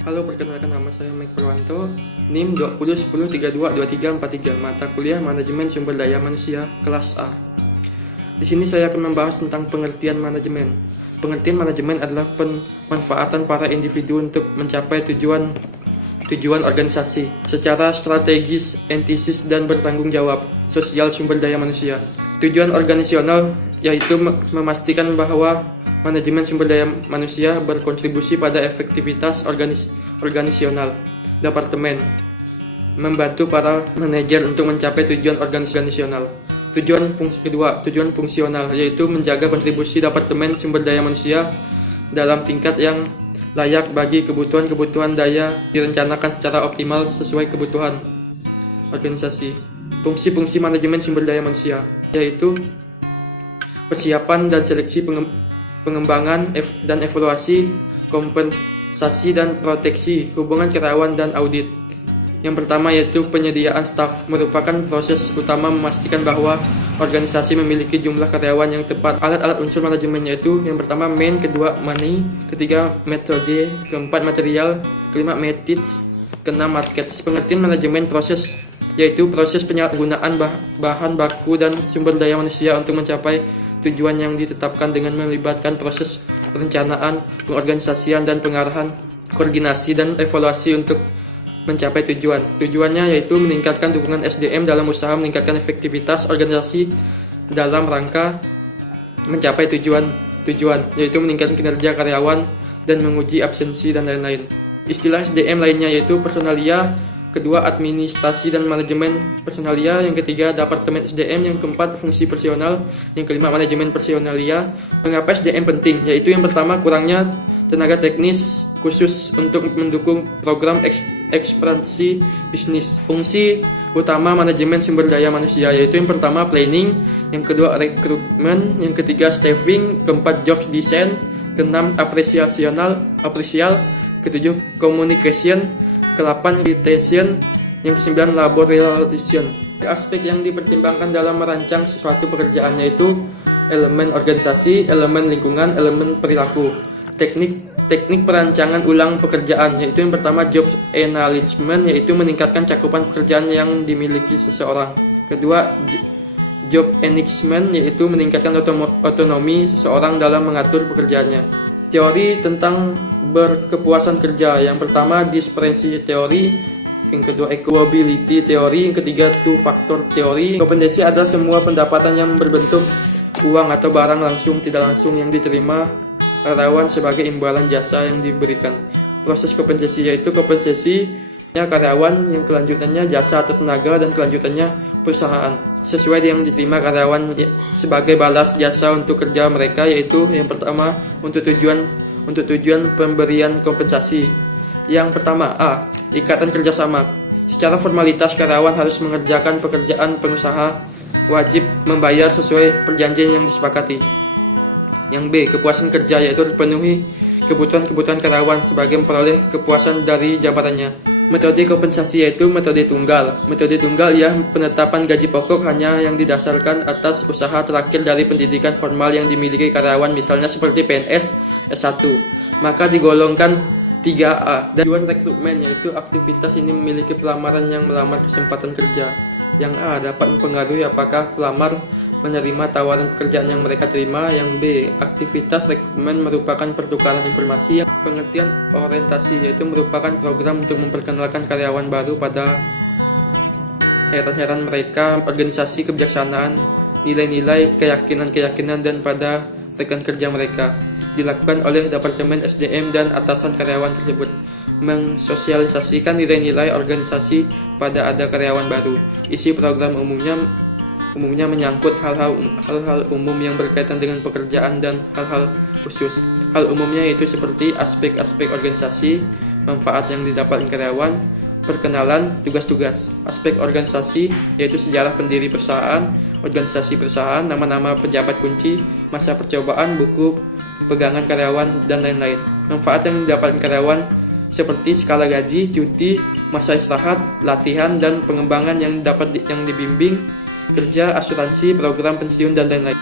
Halo, perkenalkan nama saya Mike Purwanto, NIM 2010322343, mata kuliah Manajemen Sumber Daya Manusia, kelas A. Di sini saya akan membahas tentang pengertian manajemen. Pengertian manajemen adalah pemanfaatan para individu untuk mencapai tujuan organisasi secara strategis, entisis, dan bertanggung jawab sosial sumber daya manusia. Tujuan organisasional yaitu memastikan bahwa manajemen sumber daya manusia berkontribusi pada efektivitas organisasional departemen, membantu para manajer untuk mencapai tujuan organisasional. Tujuan fungsional yaitu menjaga kontribusi departemen sumber daya manusia dalam tingkat yang layak bagi kebutuhan daya direncanakan secara optimal sesuai kebutuhan organisasi. Fungsi-fungsi manajemen sumber daya manusia yaitu persiapan dan seleksi, pengembangan dan evaluasi, kompensasi dan proteksi, hubungan karyawan dan audit. Yang pertama yaitu penyediaan staf, merupakan proses utama memastikan bahwa organisasi memiliki jumlah karyawan yang tepat. Alat-alat unsur manajemen yaitu yang pertama man, kedua money, ketiga metode, keempat material, kelima methods, keenam markets. Pengertian manajemen proses yaitu proses penyalahgunaan bahan baku dan sumber daya manusia untuk mencapai tujuan yang ditetapkan dengan melibatkan proses perencanaan, pengorganisasian, dan pengarahan, koordinasi, dan evaluasi untuk mencapai tujuan. Tujuannya yaitu meningkatkan dukungan SDM dalam usaha meningkatkan efektivitas organisasi dalam rangka mencapai tujuan yaitu meningkatkan kinerja karyawan dan menguji absensi dan lain-lain. Istilah SDM lainnya yaitu personalia, kedua administrasi dan manajemen personalia, yang ketiga departemen SDM, yang keempat fungsi personal, yang kelima manajemen personalia. Mengapa SDM penting? Yaitu yang pertama kurangnya tenaga teknis khusus untuk mendukung program ekspansi bisnis. Fungsi utama manajemen sumber daya manusia yaitu yang pertama planning, yang kedua rekrutmen, yang ketiga staffing, keempat jobs design, keenam apresial, ketujuh communication, ke-8 retention, yang ke-9 labor relation. Aspek yang dipertimbangkan dalam merancang sesuatu pekerjaan yaitu elemen organisasi, elemen lingkungan, elemen perilaku. Teknik perancangan ulang pekerjaan yaitu yang pertama job enhancement, yaitu meningkatkan cakupan pekerjaan yang dimiliki seseorang. Kedua job enrichment, yaitu meningkatkan otonomi seseorang dalam mengatur pekerjaannya. Teori tentang berkepuasan kerja, yang pertama dispersi teori, yang kedua equability teori, yang ketiga two factor teori. Kompensasi adalah semua pendapatan yang berbentuk uang atau barang langsung tidak langsung yang diterima karyawan sebagai imbalan jasa yang diberikan. Proses kompensasi yaitu kompensasinya karyawan, yang kelanjutannya jasa atau tenaga, dan kelanjutannya perusahaan sesuai yang diterima karyawan sebagai balas jasa untuk kerja mereka, yaitu yang pertama untuk tujuan pemberian kompensasi. Yang pertama A. Ikatan kerjasama. Secara formalitas karyawan harus mengerjakan pekerjaan pengusaha, wajib membayar sesuai perjanjian yang disepakati. Yang B. Kepuasan kerja, yaitu terpenuhi kebutuhan karyawan sebagai memperoleh kepuasan dari jabatannya. Metode kompensasi yaitu metode tunggal. Metode tunggal ya penetapan gaji pokok hanya yang didasarkan atas usaha terakhir dari pendidikan formal yang dimiliki karyawan, misalnya seperti PNS S1, maka digolongkan 3A. Dan tujuan rekrutmen yaitu aktivitas ini memiliki pelamaran yang melamar kesempatan kerja. Yang A. Dapat mempengaruhi apakah pelamar menerima tawaran pekerjaan yang mereka terima. Yang B. Aktivitas rekrutmen merupakan pertukaran informasi. Yang pengertian orientasi yaitu merupakan program untuk memperkenalkan karyawan baru pada heran-heran mereka, organisasi kebijaksanaan, nilai-nilai, keyakinan dan pada rekan kerja mereka. Dilakukan oleh Departemen SDM dan atasan karyawan tersebut. Mensosialisasikan nilai-nilai organisasi pada ada karyawan baru. Isi program umumnya menyangkut hal-hal umum yang berkaitan dengan pekerjaan dan hal-hal khusus. Hal umumnya itu seperti aspek-aspek organisasi, manfaat yang didapatkan karyawan, perkenalan, tugas-tugas. Aspek organisasi yaitu sejarah pendiri perusahaan, organisasi perusahaan, nama-nama pejabat kunci, masa percobaan, buku pegangan karyawan, dan lain-lain. Manfaat yang didapatkan karyawan seperti skala gaji, cuti, masa istirahat, latihan, dan pengembangan yang dibimbing, kerja, asuransi, program pensiun, dan lain-lain.